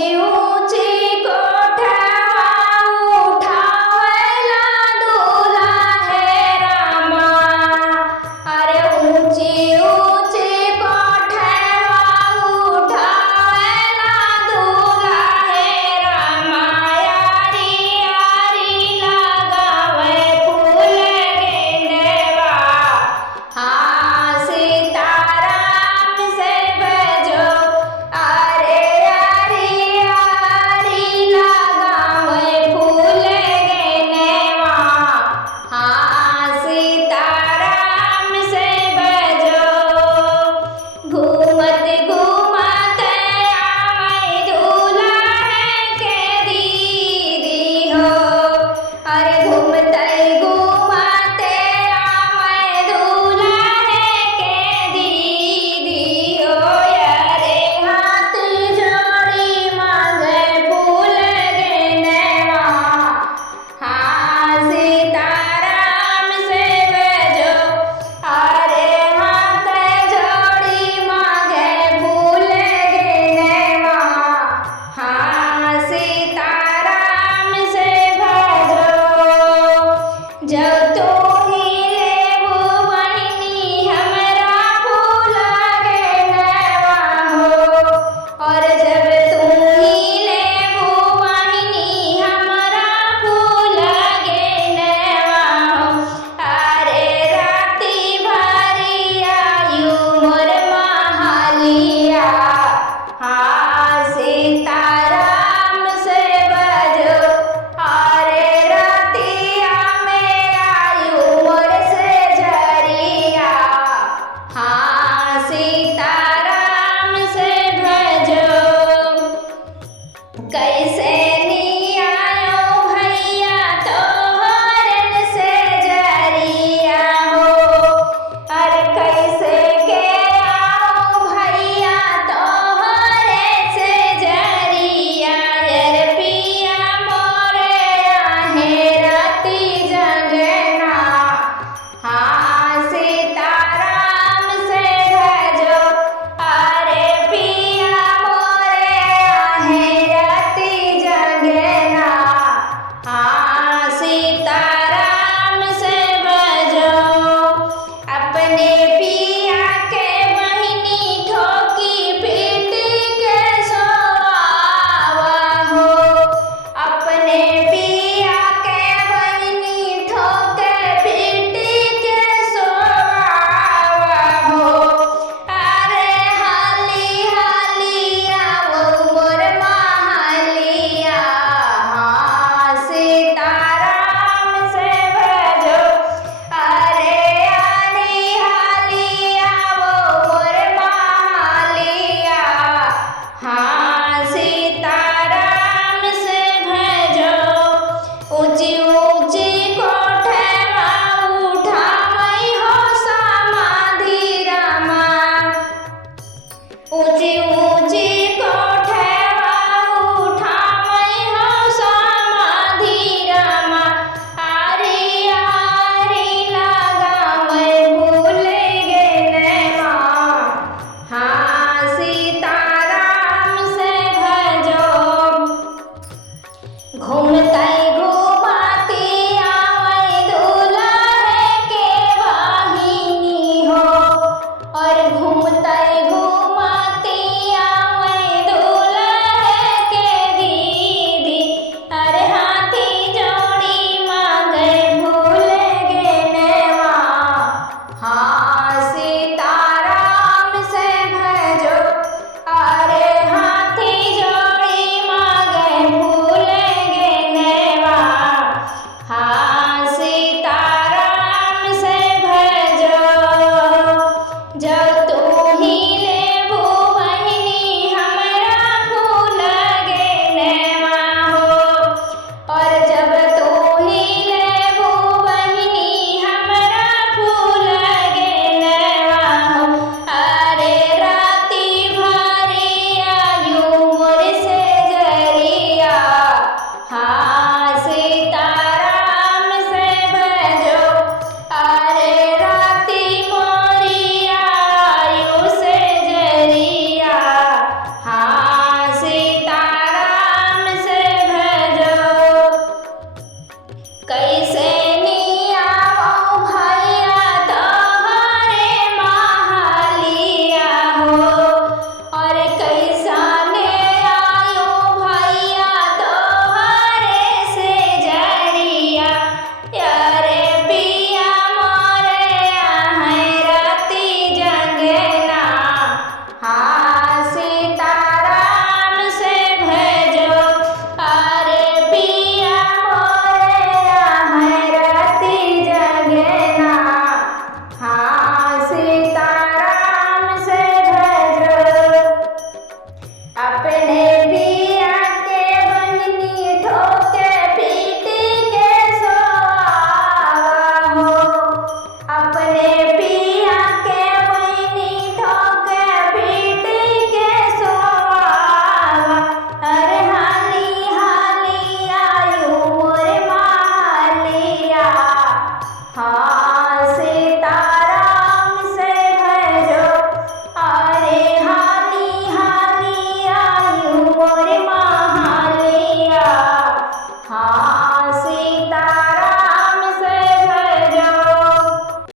ऊंची ऊंची कोठा उठावेला दूल्हा है रामा। अरे ऊंची ऊंची कोठा उठावेला दूल्हा है रामा। यारी यारी लगावे फूल गेंदवा। हाँ सीताराम से बजो अरे यारी यारी लगावे फूल गेंदवा। हाँ सीताराम से बजो। घूमत घूमत आवे दुल्हन के दीदी हो। अरे घूमते घूमते आवे दुल्हन के दीदी हो। अरे हाथ जोड़ी मांगे फूल गेंदवा। हाँ सीताराम से बजो अरे हाथ जोड़ी मांगे फूल गेंदवा। हाँ सीताराम से भजो। जब तू ही लेबू बहिनी हमरा फूल गेंदवा हो। और जब तू ही लेबू बहिनी हमरा फूल गेंदवा हो। अरे राती भरी आयु मोर महालिया। हाँ सीताराम से बजो अरे रतिया में आयु मोर से झरिया। हाँ सीताराम से भजो। कैसे